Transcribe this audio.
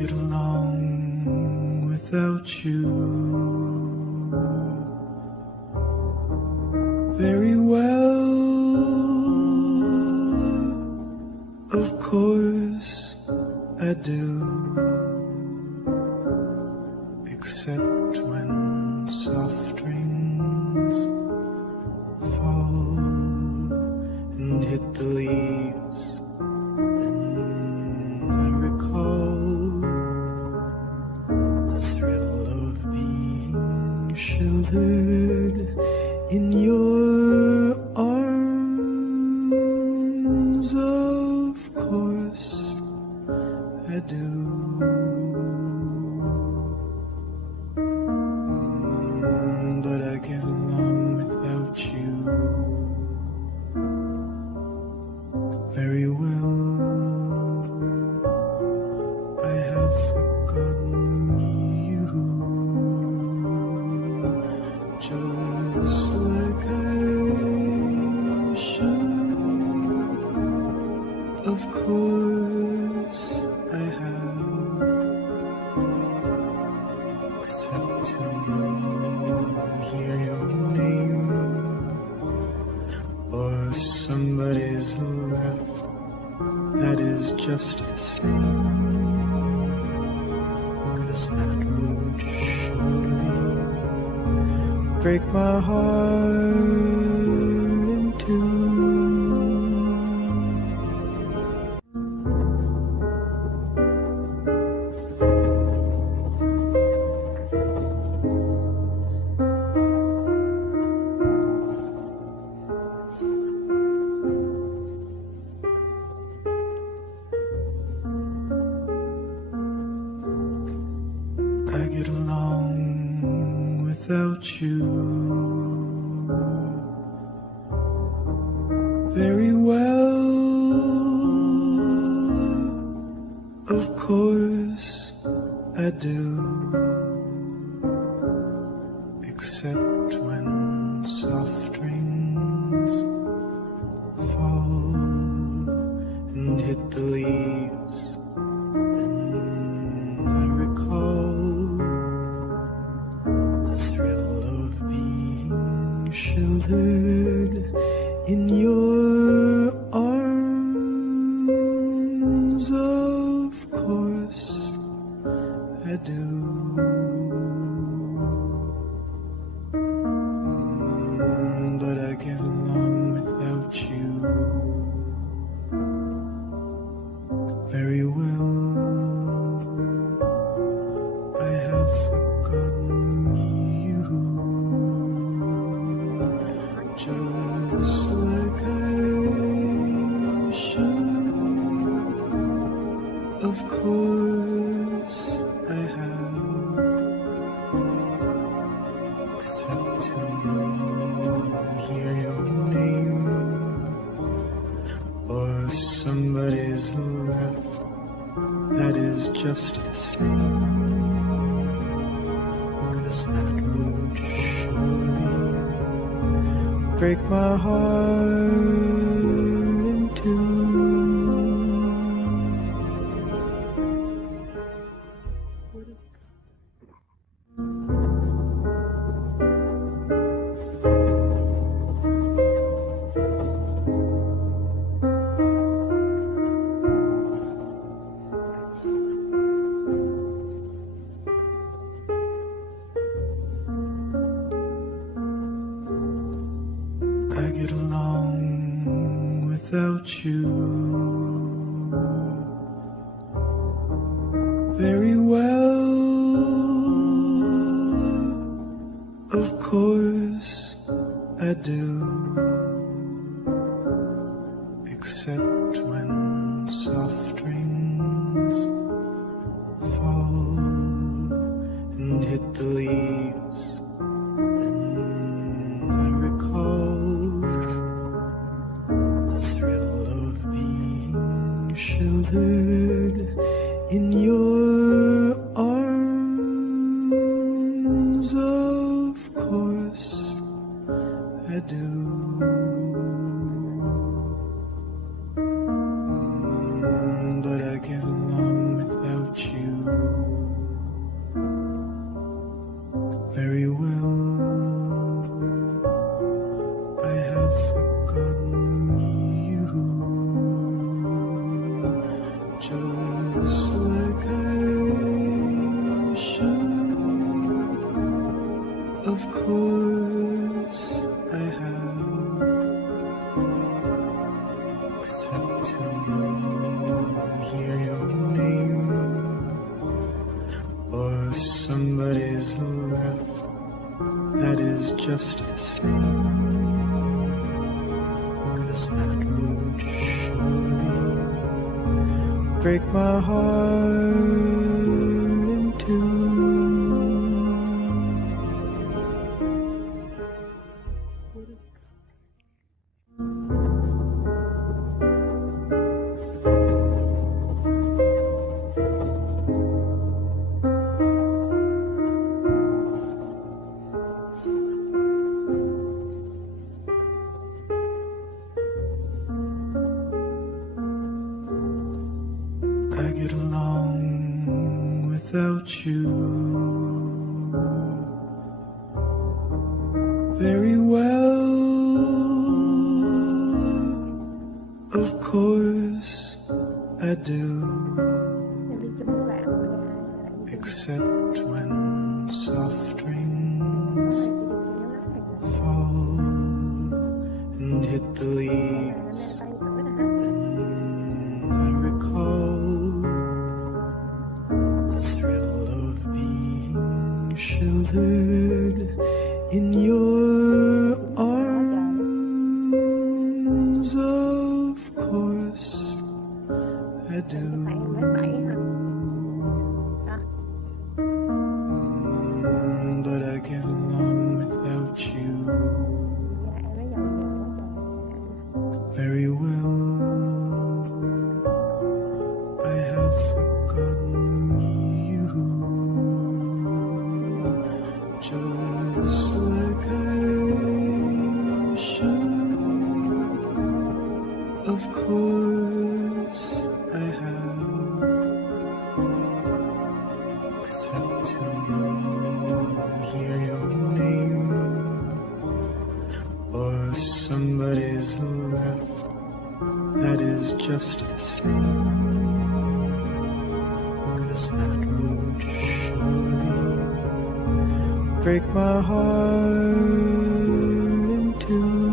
get along without you very well. Of course I do, except when soft rains fall and hit the leaves. Then I recall the thrill of being sheltered in your arms. Of course I do. But I get along without you very well. I have forgotten you, just like I should. Of course I have, except to hear your name or somebody's laugh. That is just the same, 'cause that would surely break my heart in two. I get along without you very well. Of course I do, except when soft rains fall and hit the leaves. Then I recall the thrill of being sheltered in your arms. Of course I do. But I get along without you very well. I have forgotten you, just like I should. Of course I have, except to hear your name or somebody's laugh. That is just the same, 'cause that would surely break my heart in two. I get along without you very well. Of course I do, except when soft rains fall and hit the leaves. Then I recall the thrill of being sheltered in your arms. Of course I do. But I get along without you except to hear your name or somebody's laugh that is just the same, 'cause that would surely break my heart in two. I get along without you very well. Of course I do, except when soft rains fall and hit the leaves. Then I recall the thrill of being sheltered in your arms. Of course I do. But I get along without you very well. I have forgotten you, just like I should. Of course I have, except to hear your name or somebody's laugh that is just the same, 'cause that would surely break my heart in two.